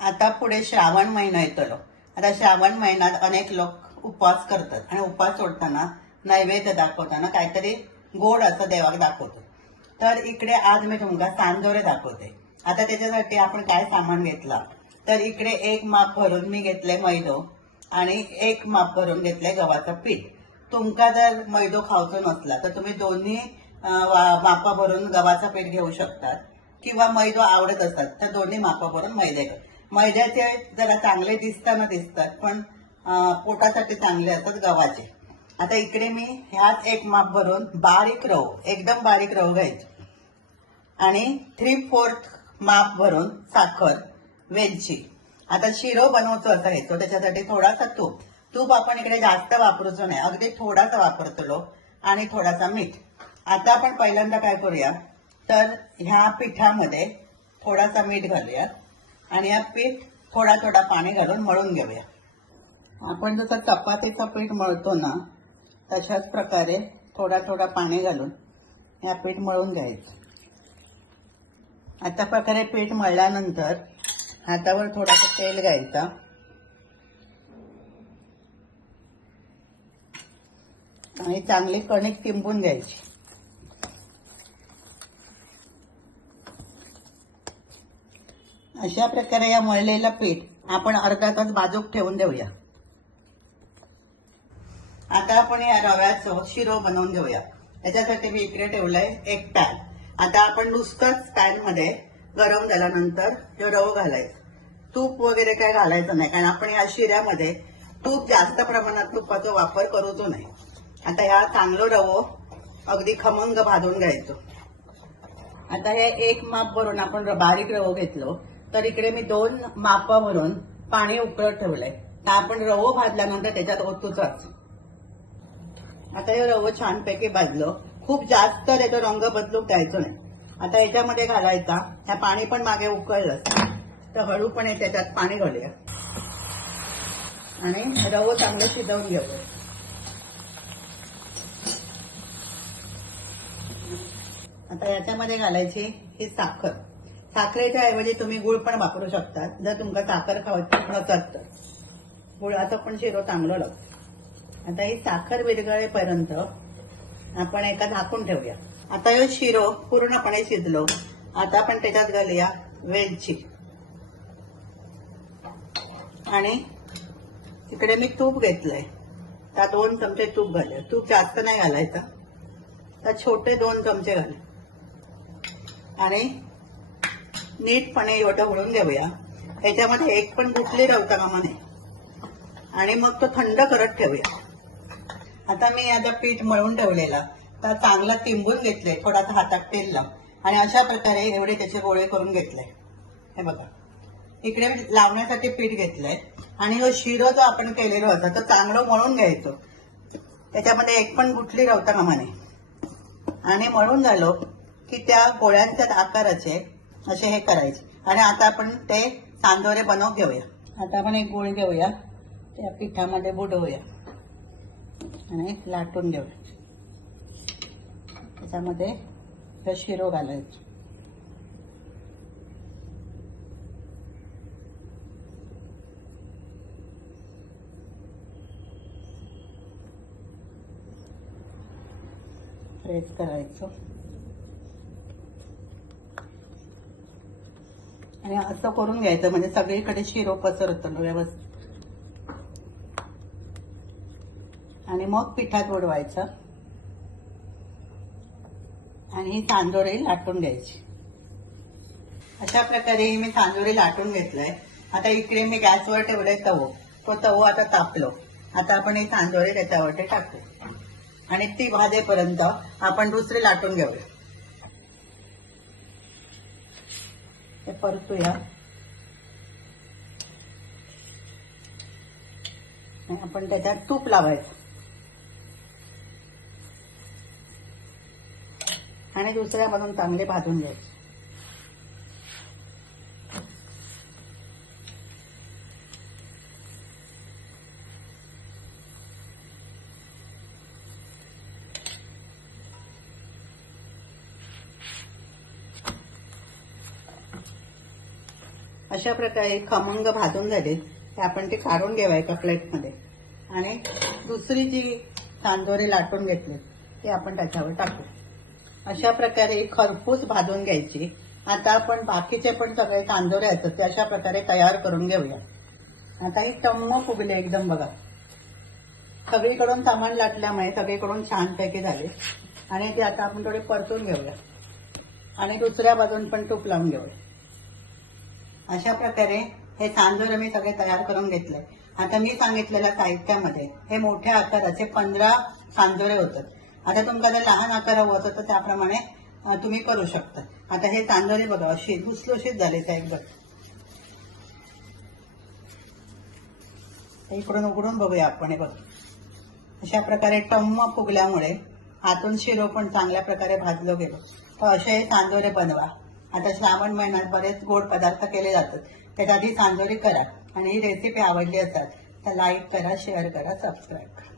आता पुढे श्रावण महिना येतलो. आता श्रावण महिन्यात अनेक लोक उपवास करतात आणि उपवास सोडताना नैवेद्य दाखवताना काहीतरी गोड असं देवाक दाखवतो. तर इकडे आज मी तुमका सांजोरे दाखवते. आता त्याच्यासाठी आपण काय सामान घेतला तर इकडे 1 माप भरून मी घेतले मैदो आणि 1 माप भरून घेतले गव्हाचं पीठ. तुमका जर मैदो खावचो नसला तर तुम्ही दोन्ही मापा भरून गव्हाचं पीठ घेऊ शकतात किंवा मैदो आवडत असतात तर दोन्ही मापा भरून मैद्याचे जरा चांगले दिसतात पण पोटासाठी चांगले असतात गव्हाचे. आता इकडे मी ह्याच 1 माप भरून बारीक रवो, एकदम बारीक रवो घ्यायची आणि 3/4 माप भरून साखर, वेलची. आता शिरो बनवतो असा घ्यायचो, त्याच्यासाठी थोडासा तूप आपण इकडे जास्त वापरूचो नाही, अगदी थोडासा वापरतो आणि थोडासा मीठ. आता आपण पहिल्यांदा काय करूया तर ह्या पिठामध्ये थोडासा मीठ घालूया आणि या पीठ थोडा पाणी घालून मळून घेऊया. आपण जसं चपातीचं पीठ मळतो ना तशाच प्रकारे थोडा पाणी घालून या पीठ मळून घ्यायचं. अशा प्रकारे पीठ मळल्यानंतर हातावर थोडंसं तेल घ्यायचं आणि चांगली कणिक तिंबून घ्यायची. अशा प्रकारे या मळलेलं पीठ आपण अर्धा तास बाजूक ठेवून देऊया. आता आपण या रव्याचं शिरो बनवून घेऊया. त्याच्यासाठी मी इकडे ठेवलंय 1 पॅन. आता आपण नुसतंच पॅन मध्ये गरम झाल्यानंतर हे रवो घालायचं. तूप वगैरे काय घालायचं नाही कारण आपण या शिऱ्यामध्ये तूप जास्त प्रमाणात तुपाचा वापर करूचो नाही. आता ह्या चांगलं रवो अगदी खमंग भाजून घ्यायचो. आता हे 1 माप भरून आपण बारीक रवो घेतलो तर इकडे मी 2 मापा भरून पाणी उकळत ठेवलंय. तर आपण रवो भाजल्यानंतर त्याच्यात ओतूचाच. आता हे रवो छानपैकी भाजलो, खूप जास्त त्याचा रंग बदलून द्यायचो नाही. आता याच्यामध्ये घालायचा, ह्या पाणी पण मागे उकळलं तर हळूपणे त्याच्यात पाणी घालूया आणि रवो चांगलं शिजवून घेऊया. आता याच्यामध्ये घालायची ही साखर. साखरेच्या ऐवजी तुम्ही गुळ पण वापरू शकता जर तुमका साखर खावायची नसत तर. गुळाचं पण शिरो चांगलं लागतं. आता ही साखर विरघळेपर्यंत आपण एका झाकून ठेवूया. आता हे शिरो पूर्णपणे शिजलो. आता आपण त्याच्यात घालूया वेलची आणि इकडे मी तूप घेतलंय, त्या 2 चमचे तूप घालूया. तूप जास्त नाही घालायचं, तर छोटे 2 चमचे घालूया आणि नीटपणे एवढं ढवळून घेऊया. याच्यामध्ये एक पण गुठली रवता कामा नये आणि मग तो थंड करत ठेवूया. आता मी आता पीठ मळून ठेवलेला तर चांगला तिंबून घेतले, थोडासा हातात तेल लाव आणि अशा प्रकारे एवढे त्याचे गोळे करून घेतले. हे बघा, इकडे लावण्यासाठी पीठ घेतलंय आणि हा शिरो जो आपण केलेला होता तो चांगलं मळून घ्यायचो. त्याच्यामध्ये एक पण गुठली रवता कामा नये आणि मळून झालो की त्या गोळ्यांच्या आकाराचे असे हे करायचे. आणि आता आपण ते सांजोरे बनवून घेऊया. आता आपण एक गोळी घेऊया, त्या पिठामध्ये बुडवूया आणि लाटून घेऊया. त्याच्यामध्ये हे शिरो घालायचं. प्रेस करायचं आणि असं करून घ्यायचं म्हणजे सगळीकडे शिरो पसरतो व्यवस्थित. आणि मग पिठात बुडवायचं आणि ही सांजोरे लाटून घ्यायची. अशा प्रकारे मी सांजोरे लाटून घेतलंय. आता इकडे मी गॅसवर ठेवलंय तो तवो आता तापलो. आता आपण ही सांजोरे त्याच्यावरती टाकू आणि ती भाजेपर्यंत आपण दुसरे लाटून घेऊया. ते परतूया आणि आपण त्याच्यात तूप लावायचं आणि दुसऱ्यामधून चांगले भाजून घ्यायचे. अशा प्रकारे खमंग भाजून झाले ते आपण ते काढून घ्यावा एका प्लेटमध्ये आणि दुसरी जी सांजोरी लाटून घेतली ती आपण त्याच्यावर टाकू. अशा प्रकारे खरपूस भाजून घ्यायची. आता आपण बाकीचे पण सगळे सांजोरे असतात ते अशा प्रकारे तयार करून घेऊया. आता ही टम्म फुगले एकदम बघा. सगळीकडून सामान लाटल्यामुळे सगळीकडून छानपैकी झाले आणि ते आता आपण थोडे परतून घेऊया आणि दुसऱ्या बाजून पण तूप लावून घेऊया. अशा प्रकारे हे सांजोरे मी सगळे तयार करून घेतले. आता मी सांगितलेल्या साहित्यामध्ये हे मोठ्या आकाराचे 15 सांजोरे होतात. आता तुमका जर लहान आकार हवं होतं तर त्याप्रमाणे तुम्ही करू शकता. आता हे सांजोरे बघा अशी लुसलुशीत झाले एकदम. इकडून उघडून बघूया आपण. हे बघा अशा प्रकारे टम्म फुगल्यामुळे आतून शिरो पण चांगल्या प्रकारे भाजलो गेलो. तर असे हे सांजोरे बनवा. आता श्रावण महिन्यात बरेच गोड पदार्थ केले जातात. त्याच्या आधी सांजोरी करा आणि ही रेसिपी आवडली असेल तर लाईक करा, शेअर करा, सबस्क्राईब करा.